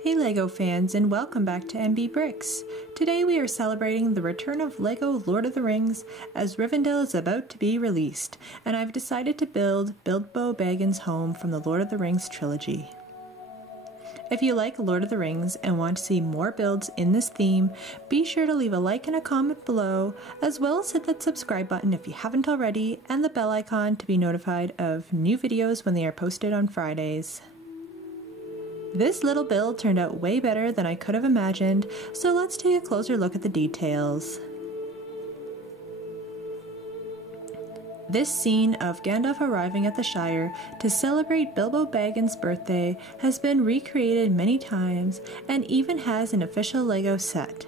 Hey LEGO fans, and welcome back to MB Bricks. Today we are celebrating the return of LEGO Lord of the Rings as Rivendell is about to be released, and I've decided to build Bilbo Baggin's home from the Lord of the Rings trilogy. If you like Lord of the Rings and want to see more builds in this theme, be sure to leave a like and a comment below, as well as hit that subscribe button if you haven't already, and the bell icon to be notified of new videos when they are posted on Fridays. This little build turned out way better than I could have imagined, so let's take a closer look at the details. This scene of Gandalf arriving at the Shire to celebrate Bilbo Baggin's birthday has been recreated many times and even has an official LEGO set.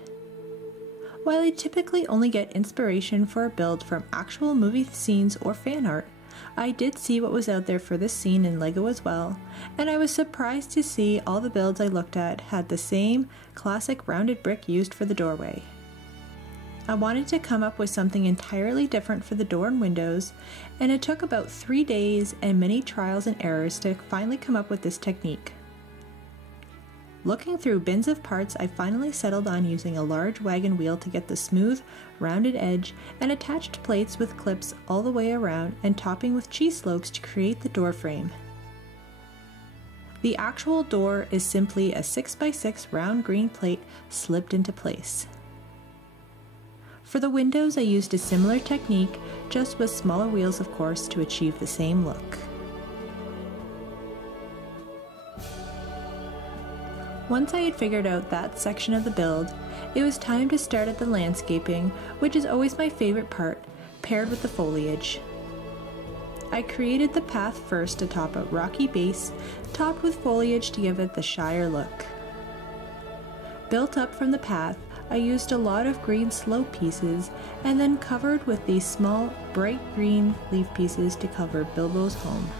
While I typically only get inspiration for a build from actual movie scenes or fan art, I did see what was out there for this scene in LEGO as well, and I was surprised to see all the builds I looked at had the same classic rounded brick used for the doorway. I wanted to come up with something entirely different for the door and windows, and it took about 3 days and many trials and errors to finally come up with this technique. Looking through bins of parts, I finally settled on using a large wagon wheel to get the smooth, rounded edge, and attached plates with clips all the way around and topping with cheese slopes to create the door frame. The actual door is simply a 6x6 round green plate slipped into place. For the windows, I used a similar technique, just with smaller wheels of course, to achieve the same look. Once I had figured out that section of the build, it was time to start at the landscaping, which is always my favorite part, paired with the foliage. I created the path first atop a rocky base, topped with foliage to give it the Shire look. Built up from the path, I used a lot of green slope pieces and then covered with these small bright green leaf pieces to cover Bilbo's home.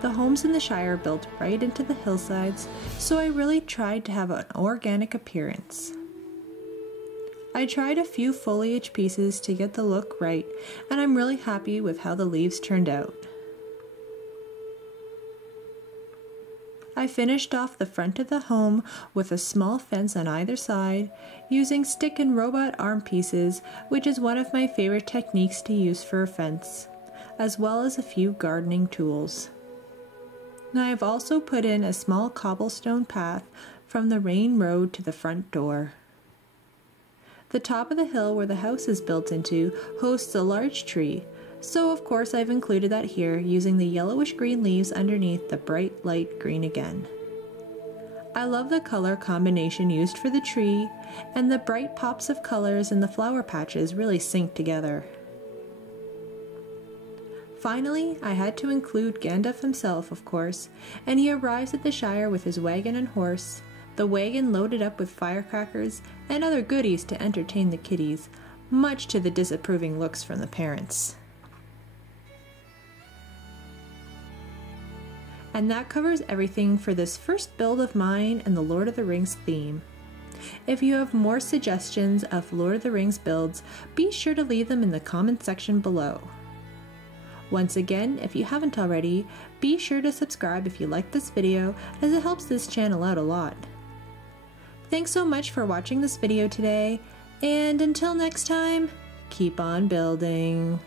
The homes in the Shire built right into the hillsides, so I really tried to have an organic appearance. I tried a few foliage pieces to get the look right, and I'm really happy with how the leaves turned out. I finished off the front of the home with a small fence on either side, using stick and robot arm pieces, which is one of my favorite techniques to use for a fence, as well as a few gardening tools. Now I have also put in a small cobblestone path from the main road to the front door. The top of the hill where the house is built into hosts a large tree, so of course I've included that here using the yellowish green leaves underneath the bright light green again. I love the color combination used for the tree, and the bright pops of colors in the flower patches really sync together. Finally, I had to include Gandalf himself, of course, and he arrives at the Shire with his wagon and horse, the wagon loaded up with firecrackers and other goodies to entertain the kiddies, much to the disapproving looks from the parents. And that covers everything for this first build of mine and the Lord of the Rings theme. If you have more suggestions of Lord of the Rings builds, be sure to leave them in the comment section below. Once again, if you haven't already, be sure to subscribe if you like this video, as it helps this channel out a lot. Thanks so much for watching this video today, and until next time, keep on building.